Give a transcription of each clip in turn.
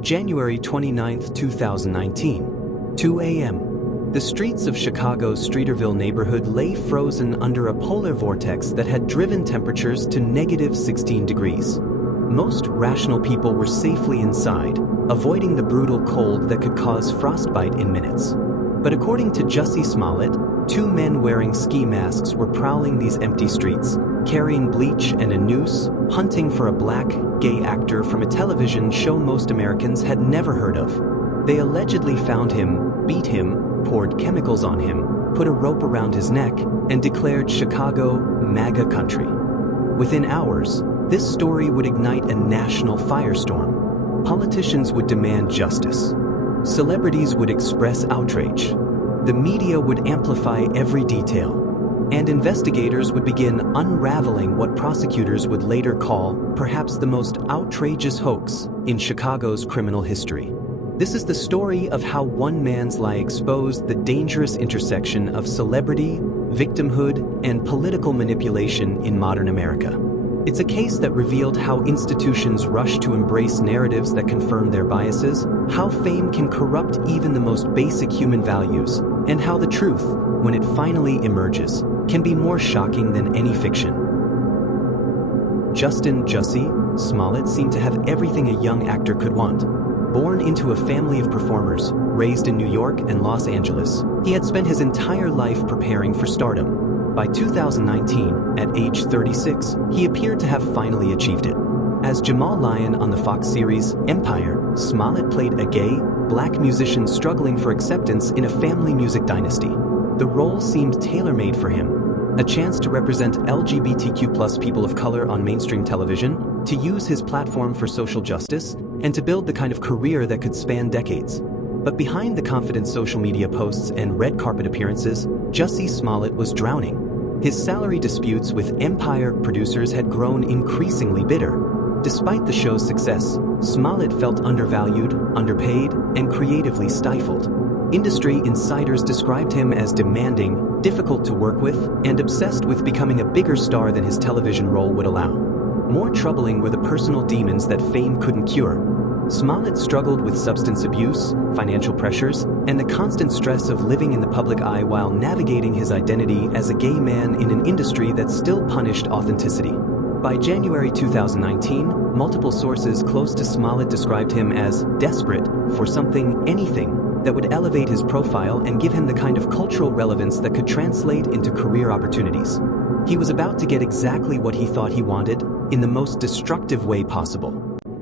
January 29, 2019, 2 a.m. The streets of Chicago's Streeterville neighborhood lay frozen under a polar vortex that had driven temperatures to negative 16 degrees. Most rational people were safely inside, avoiding the brutal cold that could cause frostbite in minutes. But according to Jussie Smollett, two men wearing ski masks were prowling these empty streets, carrying bleach and a noose, hunting for a black, gay actor from a television show most Americans had never heard of. They allegedly found him, beat him, poured chemicals on him, put a rope around his neck, and declared Chicago MAGA country. Within hours, this story would ignite a national firestorm. Politicians would demand justice. Celebrities would express outrage. The media would amplify every detail. And investigators would begin unraveling what prosecutors would later call perhaps the most outrageous hoax in Chicago's criminal history. This is the story of how one man's lie exposed the dangerous intersection of celebrity, victimhood, and political manipulation in modern America. It's a case that revealed how institutions rush to embrace narratives that confirm their biases, how fame can corrupt even the most basic human values, and how the truth, when it finally emerges, can be more shocking than any fiction. Jussie Smollett seemed to have everything a young actor could want. Born into a family of performers, raised in New York and Los Angeles, he had spent his entire life preparing for stardom. By 2019, at age 36, he appeared to have finally achieved it. As Jamal Lyon on the Fox series Empire, Smollett played a gay, black musician struggling for acceptance in a family music dynasty. The role seemed tailor-made for him, a chance to represent LGBTQ+ people of color on mainstream television, to use his platform for social justice, and to build the kind of career that could span decades. But behind the confident social media posts and red carpet appearances, Jussie Smollett was drowning. His salary disputes with Empire producers had grown increasingly bitter. Despite the show's success, Smollett felt undervalued, underpaid, and creatively stifled. Industry insiders described him as demanding, difficult to work with, and obsessed with becoming a bigger star than his television role would allow. More troubling were the personal demons that fame couldn't cure. Smollett struggled with substance abuse, financial pressures, and the constant stress of living in the public eye while navigating his identity as a gay man in an industry that still punished authenticity. By January 2019, multiple sources close to Smollett described him as desperate for anything that would elevate his profile and give him the kind of cultural relevance that could translate into career opportunities. He was about to get exactly what he thought he wanted in the most destructive way possible.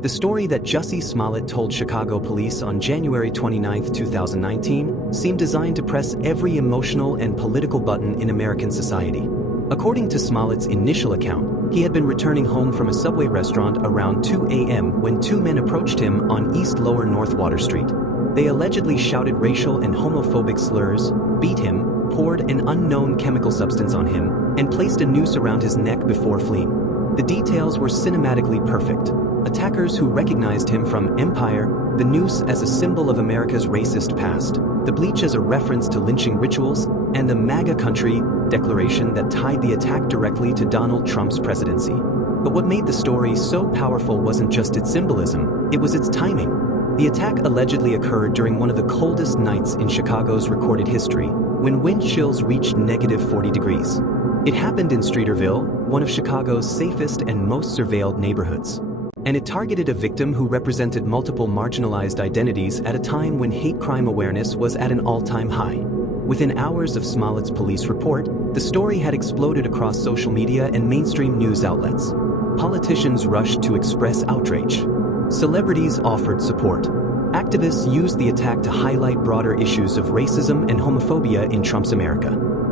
The story that Jussie Smollett told Chicago police on January 29, 2019, seemed designed to press every emotional and political button in American society. According to Smollett's initial account, he had been returning home from a Subway restaurant around 2 a.m. when two men approached him on East Lower North Water Street. They allegedly shouted racial and homophobic slurs, beat him, poured an unknown chemical substance on him, and placed a noose around his neck before fleeing. The details were cinematically perfect. Attackers who recognized him from Empire, the noose as a symbol of America's racist past, the bleach as a reference to lynching rituals, and the MAGA country declaration that tied the attack directly to Donald Trump's presidency. But what made the story so powerful wasn't just its symbolism, it was its timing. The attack allegedly occurred during one of the coldest nights in Chicago's recorded history, when wind chills reached negative 40 degrees. It happened in Streeterville, one of Chicago's safest and most surveilled neighborhoods. And it targeted a victim who represented multiple marginalized identities at a time when hate crime awareness was at an all-time high. Within hours of Smollett's police report, the story had exploded across social media and mainstream news outlets. Politicians rushed to express outrage. Celebrities offered support. Activists used the attack to highlight broader issues of racism and homophobia in Trump's America.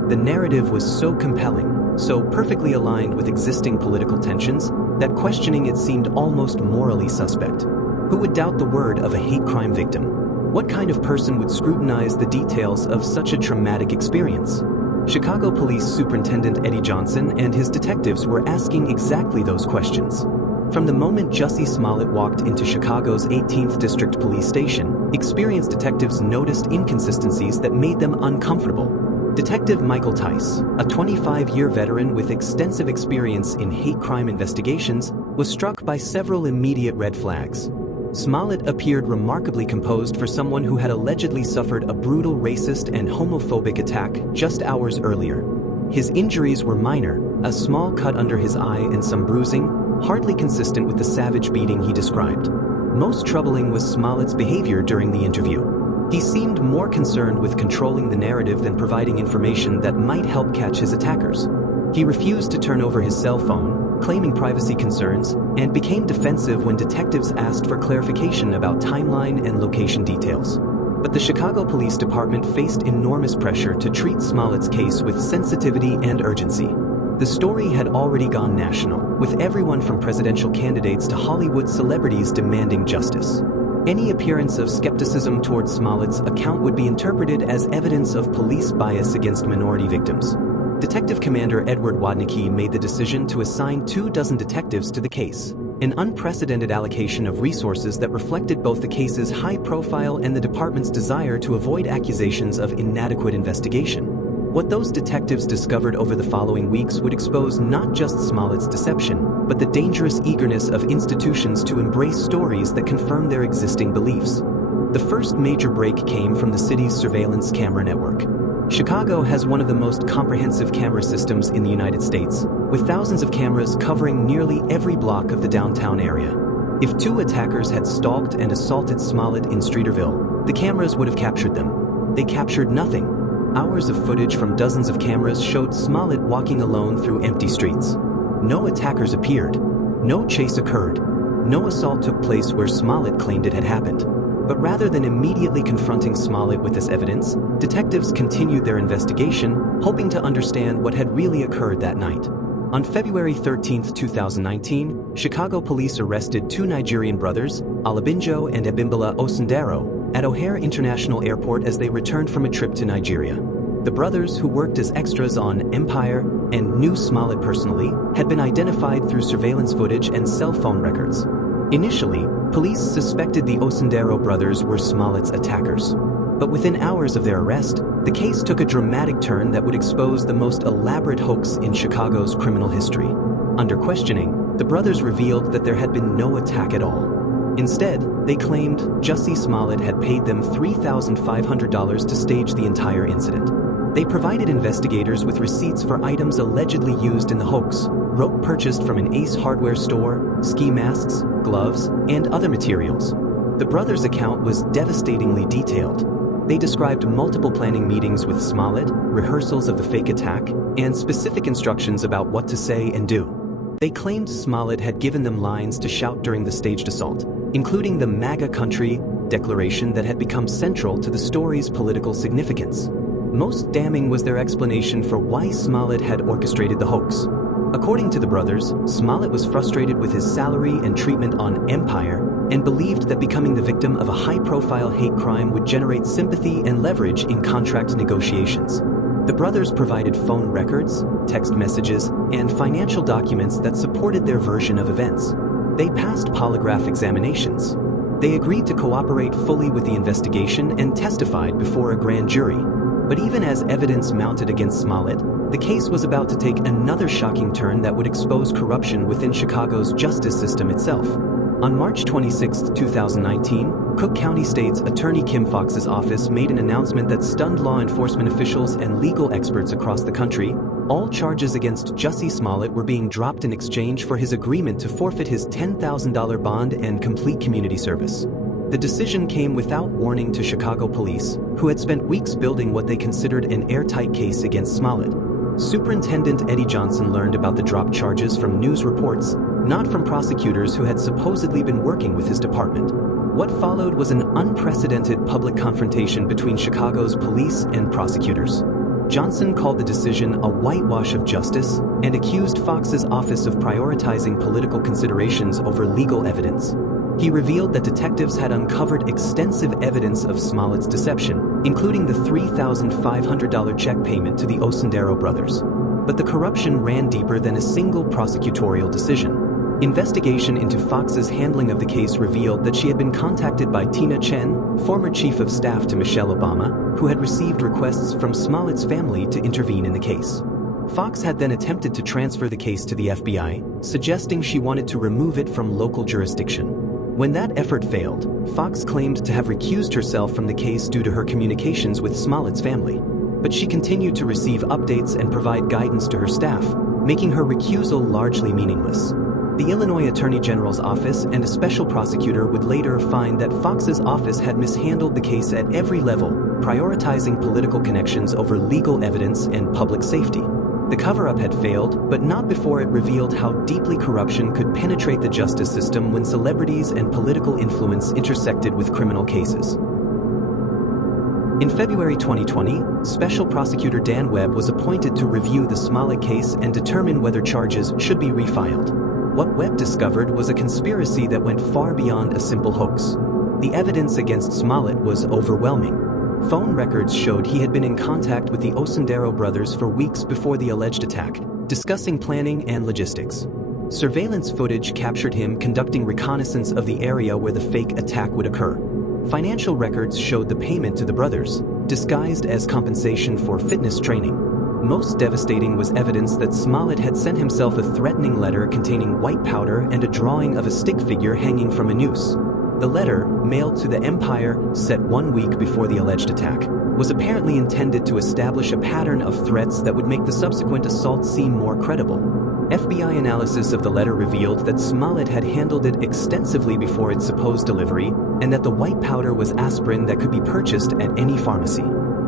The narrative was so compelling, so perfectly aligned with existing political tensions, that questioning it seemed almost morally suspect. Who would doubt the word of a hate crime victim? What kind of person would scrutinize the details of such a traumatic experience? Chicago Police Superintendent Eddie Johnson and his detectives were asking exactly those questions. From the moment Jussie Smollett walked into Chicago's 18th District Police Station, experienced detectives noticed inconsistencies that made them uncomfortable. Detective Michael Tice, a 25-year veteran with extensive experience in hate crime investigations, was struck by several immediate red flags. Smollett appeared remarkably composed for someone who had allegedly suffered a brutal racist and homophobic attack just hours earlier. His injuries were minor, a small cut under his eye and some bruising, hardly consistent with the savage beating he described. Most troubling was Smollett's behavior during the interview. He seemed more concerned with controlling the narrative than providing information that might help catch his attackers. He refused to turn over his cell phone, claiming privacy concerns, and became defensive when detectives asked for clarification about timeline and location details. But the Chicago Police Department faced enormous pressure to treat Smollett's case with sensitivity and urgency. The story had already gone national, with everyone from presidential candidates to Hollywood celebrities demanding justice. Any appearance of skepticism towards Smollett's account would be interpreted as evidence of police bias against minority victims. Detective Commander Edward Wadnicki made the decision to assign 24 detectives to the case, an unprecedented allocation of resources that reflected both the case's high profile and the department's desire to avoid accusations of inadequate investigation. What those detectives discovered over the following weeks would expose not just Smollett's deception, but the dangerous eagerness of institutions to embrace stories that confirm their existing beliefs. The first major break came from the city's surveillance camera network. Chicago has one of the most comprehensive camera systems in the United States, with thousands of cameras covering nearly every block of the downtown area. If two attackers had stalked and assaulted Smollett in Streeterville, the cameras would have captured them. They captured nothing. Hours of footage from dozens of cameras showed Smollett walking alone through empty streets. No attackers appeared. No chase occurred. No assault took place where Smollett claimed it had happened. But rather than immediately confronting Smollett with this evidence, detectives continued their investigation, hoping to understand what had really occurred that night. On February 13, 2019, Chicago police arrested two Nigerian brothers, Olabinjo and Abimbola Osundaro, at O'Hare International Airport as they returned from a trip to Nigeria. The brothers, who worked as extras on Empire and knew Smollett personally, had been identified through surveillance footage and cell phone records. Initially, police suspected the Osundaro brothers were Smollett's attackers. But within hours of their arrest, the case took a dramatic turn that would expose the most elaborate hoax in Chicago's criminal history. Under questioning, the brothers revealed that there had been no attack at all. Instead, they claimed Jussie Smollett had paid them $3,500 to stage the entire incident. They provided investigators with receipts for items allegedly used in the hoax, rope purchased from an Ace hardware store, ski masks, gloves, and other materials. The brothers' account was devastatingly detailed. They described multiple planning meetings with Smollett, rehearsals of the fake attack, and specific instructions about what to say and do. They claimed Smollett had given them lines to shout during the staged assault, including the MAGA country declaration that had become central to the story's political significance. Most damning was their explanation for why Smollett had orchestrated the hoax. According to the brothers, Smollett was frustrated with his salary and treatment on Empire and believed that becoming the victim of a high-profile hate crime would generate sympathy and leverage in contract negotiations. The brothers provided phone records, text messages, and financial documents that supported their version of events. They passed polygraph examinations. They agreed to cooperate fully with the investigation and testified before a grand jury. But even as evidence mounted against Smollett, the case was about to take another shocking turn that would expose corruption within Chicago's justice system itself. On March 26, 2019, Cook County State's Attorney Kim Foxx's office made an announcement that stunned law enforcement officials and legal experts across the country. All charges against Jussie Smollett were being dropped in exchange for his agreement to forfeit his $10,000 bond and complete community service. The decision came without warning to Chicago police, who had spent weeks building what they considered an airtight case against Smollett. Superintendent Eddie Johnson learned about the dropped charges from news reports, not from prosecutors who had supposedly been working with his department. What followed was an unprecedented public confrontation between Chicago's police and prosecutors. Johnson called the decision a whitewash of justice and accused Foxx's office of prioritizing political considerations over legal evidence. He revealed that detectives had uncovered extensive evidence of Smollett's deception, including the $3,500 check payment to the Osundaro brothers. But the corruption ran deeper than a single prosecutorial decision. Investigation into Foxx's handling of the case revealed that she had been contacted by Tina Chen, former chief of staff to Michelle Obama, who had received requests from Smollett's family to intervene in the case. Foxx had then attempted to transfer the case to the FBI, suggesting she wanted to remove it from local jurisdiction. When that effort failed, Fox claimed to have recused herself from the case due to her communications with Smollett's family. But she continued to receive updates and provide guidance to her staff, making her recusal largely meaningless. The Illinois Attorney General's office and a special prosecutor would later find that Fox's office had mishandled the case at every level, prioritizing political connections over legal evidence and public safety. The cover-up had failed, but not before it revealed how deeply corruption could penetrate the justice system when celebrities and political influence intersected with criminal cases. In February 2020, Special Prosecutor Dan Webb was appointed to review the Smollett case and determine whether charges should be refiled. What Webb discovered was a conspiracy that went far beyond a simple hoax. The evidence against Smollett was overwhelming. Phone records showed he had been in contact with the Osendero brothers for weeks before the alleged attack, discussing planning and logistics. Surveillance footage captured him conducting reconnaissance of the area where the fake attack would occur. Financial records showed the payment to the brothers, disguised as compensation for fitness training. Most devastating was evidence that Smollett had sent himself a threatening letter containing white powder and a drawing of a stick figure hanging from a noose. The letter, mailed to the Empire, set 1 week before the alleged attack, was apparently intended to establish a pattern of threats that would make the subsequent assault seem more credible. FBI analysis of the letter revealed that Smollett had handled it extensively before its supposed delivery, and that the white powder was aspirin that could be purchased at any pharmacy.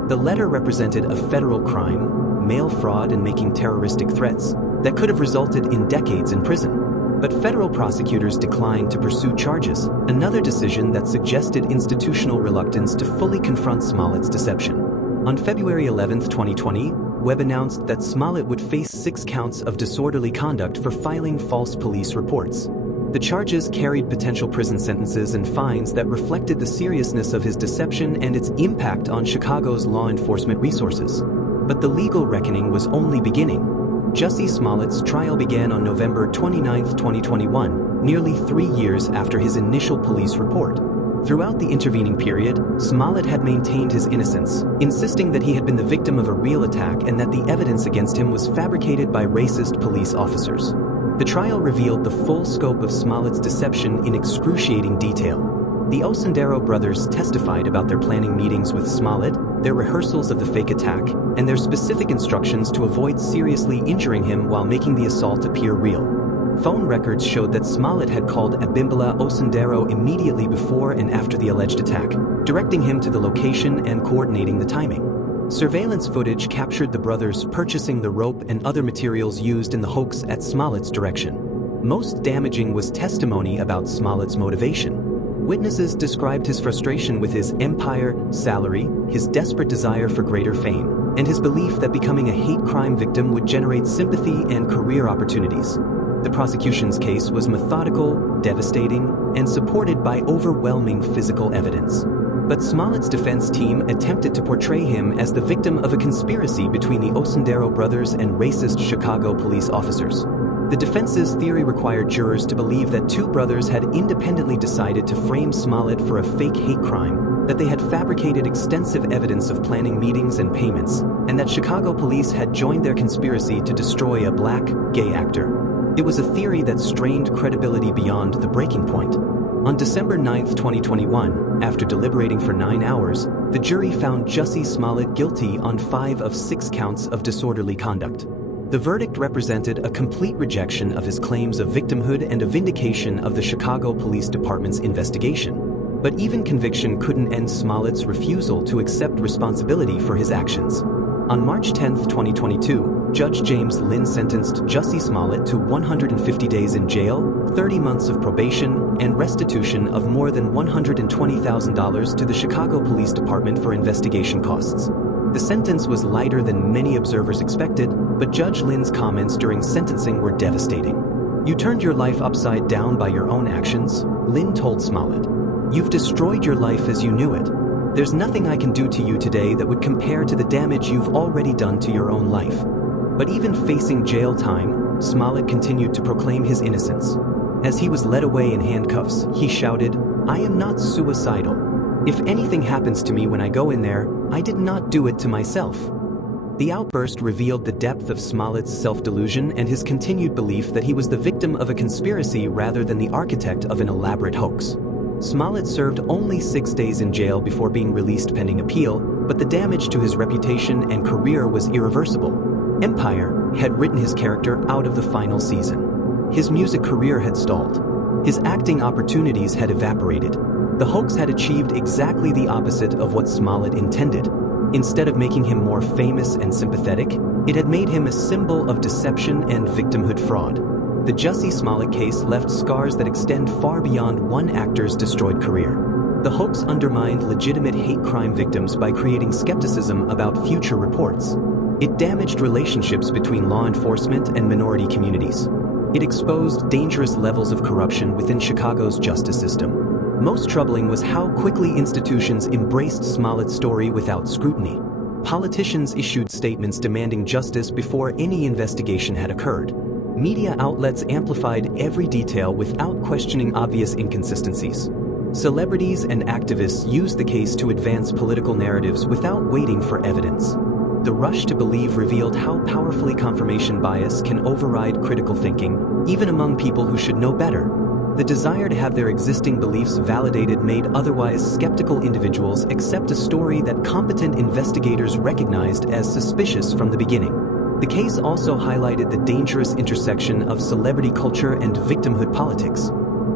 The letter represented a federal crime, mail fraud and making terroristic threats, that could have resulted in decades in prison. But federal prosecutors declined to pursue charges, another decision that suggested institutional reluctance to fully confront Smollett's deception. On February 11, 2020, Webb announced that Smollett would face 6 counts of disorderly conduct for filing false police reports. The charges carried potential prison sentences and fines that reflected the seriousness of his deception and its impact on Chicago's law enforcement resources. But the legal reckoning was only beginning. Jussie Smollett's trial began on November 29, 2021, nearly 3 years after his initial police report. Throughout the intervening period, Smollett had maintained his innocence, insisting that he had been the victim of a real attack and that the evidence against him was fabricated by racist police officers. The trial revealed the full scope of Smollett's deception in excruciating detail. The Osendero brothers testified about their planning meetings with Smollett, their rehearsals of the fake attack, and their specific instructions to avoid seriously injuring him while making the assault appear real. Phone records showed that Smollett had called Abimbola Osendero immediately before and after the alleged attack, directing him to the location and coordinating the timing. Surveillance footage captured the brothers purchasing the rope and other materials used in the hoax at Smollett's direction. Most damaging was testimony about Smollett's motivation. Witnesses described his frustration with his empire, salary, his desperate desire for greater fame, and his belief that becoming a hate crime victim would generate sympathy and career opportunities. The prosecution's case was methodical, devastating, and supported by overwhelming physical evidence. But Smollett's defense team attempted to portray him as the victim of a conspiracy between the Osendero brothers and racist Chicago police officers. The defense's theory required jurors to believe that 2 brothers had independently decided to frame Smollett for a fake hate crime, that they had fabricated extensive evidence of planning meetings and payments, and that Chicago police had joined their conspiracy to destroy a black, gay actor. It was a theory that strained credibility beyond the breaking point. On December 9, 2021, after deliberating for 9 hours, the jury found Jussie Smollett guilty on 5 of 6 counts of disorderly conduct. The verdict represented a complete rejection of his claims of victimhood and a vindication of the Chicago Police Department's investigation. But even conviction couldn't end Smollett's refusal to accept responsibility for his actions. On March 10, 2022, Judge James Lynn sentenced Jussie Smollett to 150 days in jail, 30 months of probation, and restitution of more than $120,000 to the Chicago Police Department for investigation costs. The sentence was lighter than many observers expected, but Judge Lynn's comments during sentencing were devastating. "You turned your life upside down by your own actions," Lynn told Smollett. "You've destroyed your life as you knew it. There's nothing I can do to you today that would compare to the damage you've already done to your own life." But even facing jail time, Smollett continued to proclaim his innocence. As he was led away in handcuffs, he shouted, "I am not suicidal. If anything happens to me when I go in there, I did not do it to myself." The outburst revealed the depth of Smollett's self-delusion and his continued belief that he was the victim of a conspiracy rather than the architect of an elaborate hoax. Smollett served only 6 days in jail before being released pending appeal, but the damage to his reputation and career was irreversible. Empire had written his character out of the final season. His music career had stalled. His acting opportunities had evaporated. The hoax had achieved exactly the opposite of what Smollett intended. Instead of making him more famous and sympathetic, it had made him a symbol of deception and victimhood fraud. The Jussie Smollett case left scars that extend far beyond one actor's destroyed career. The hoax undermined legitimate hate crime victims by creating skepticism about future reports. It damaged relationships between law enforcement and minority communities. It exposed dangerous levels of corruption within Chicago's justice system. Most troubling was how quickly institutions embraced Smollett's story without scrutiny. Politicians issued statements demanding justice before any investigation had occurred. Media outlets amplified every detail without questioning obvious inconsistencies. Celebrities and activists used the case to advance political narratives without waiting for evidence. The rush to believe revealed how powerfully confirmation bias can override critical thinking, even among people who should know better. The desire to have their existing beliefs validated made otherwise skeptical individuals accept a story that competent investigators recognized as suspicious from the beginning. The case also highlighted the dangerous intersection of celebrity culture and victimhood politics.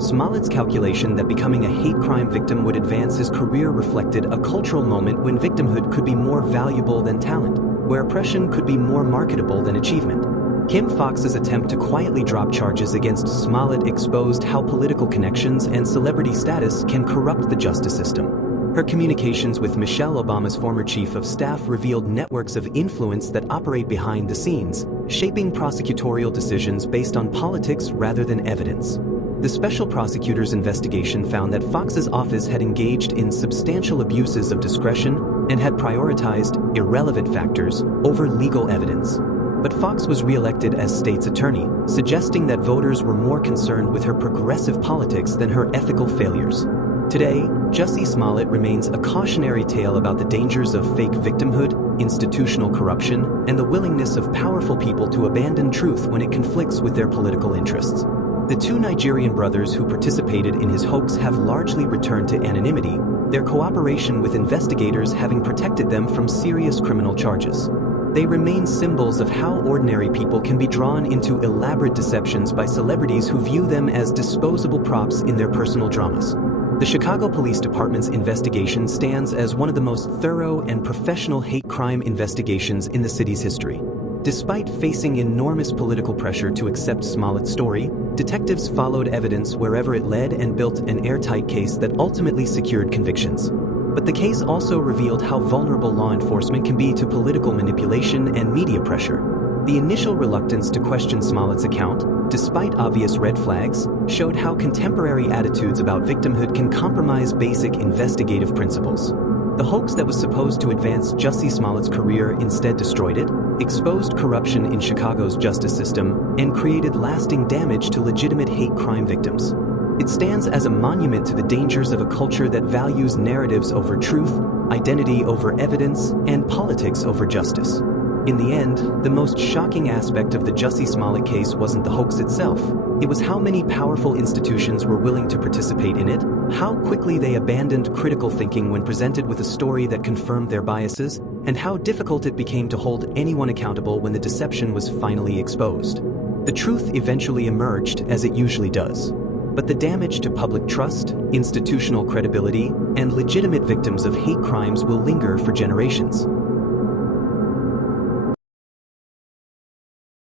Smollett's calculation that becoming a hate crime victim would advance his career reflected a cultural moment when victimhood could be more valuable than talent, where oppression could be more marketable than achievement. Kim Foxx's attempt to quietly drop charges against Smollett exposed how political connections and celebrity status can corrupt the justice system. Her communications with Michelle Obama's former chief of staff revealed networks of influence that operate behind the scenes, shaping prosecutorial decisions based on politics rather than evidence. The special prosecutor's investigation found that Foxx's office had engaged in substantial abuses of discretion and had prioritized irrelevant factors over legal evidence. But Foxx was re-elected as state's attorney, suggesting that voters were more concerned with her progressive politics than her ethical failures. Today, Jussie Smollett remains a cautionary tale about the dangers of fake victimhood, institutional corruption, and the willingness of powerful people to abandon truth when it conflicts with their political interests. The 2 Nigerian brothers who participated in his hoax have largely returned to anonymity, their cooperation with investigators having protected them from serious criminal charges. They remain symbols of how ordinary people can be drawn into elaborate deceptions by celebrities who view them as disposable props in their personal dramas. The Chicago Police Department's investigation stands as one of the most thorough and professional hate crime investigations in the city's history. Despite facing enormous political pressure to accept Smollett's story, detectives followed evidence wherever it led and built an airtight case that ultimately secured convictions. But the case also revealed how vulnerable law enforcement can be to political manipulation and media pressure. The initial reluctance to question Smollett's account, despite obvious red flags, showed how contemporary attitudes about victimhood can compromise basic investigative principles. The hoax that was supposed to advance Jussie Smollett's career instead destroyed it, exposed corruption in Chicago's justice system, and created lasting damage to legitimate hate crime victims. It stands as a monument to the dangers of a culture that values narratives over truth, identity over evidence, and politics over justice. In the end, the most shocking aspect of the Jussie Smollett case wasn't the hoax itself. It was how many powerful institutions were willing to participate in it, how quickly they abandoned critical thinking when presented with a story that confirmed their biases, and how difficult it became to hold anyone accountable when the deception was finally exposed. The truth eventually emerged, as it usually does. But the damage to public trust, institutional credibility, and legitimate victims of hate crimes will linger for generations.